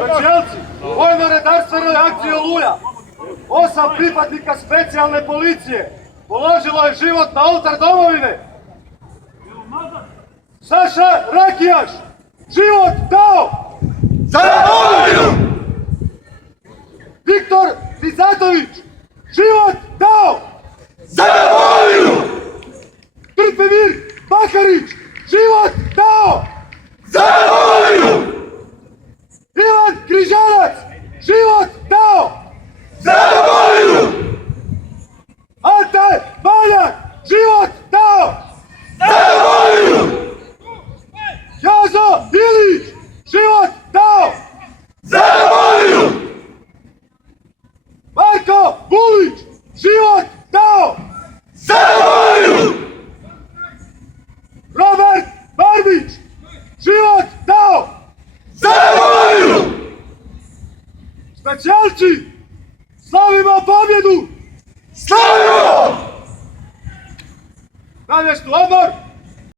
Specijalci vojno-redarstvenoj akciji Oluja, 8 pripadnika specijalne policije položilo je život na oltar domovine. Saša Rakijaš, život dao za domovinu! Viktor Vizatović, život dao za domovinu! Trpemir Bakarić, život dao za domovinu! Ivan Križanac, život dao za domovinu! Ante Baljak, život dao za domovinu! Jazo Ilić, život dao za domovinu! Marko Bulić, život dao za domovinu! Robert Barbić, život dao za domovinu! Specijalci, slavimo pobjedu! Slavimo! Namještu odmor!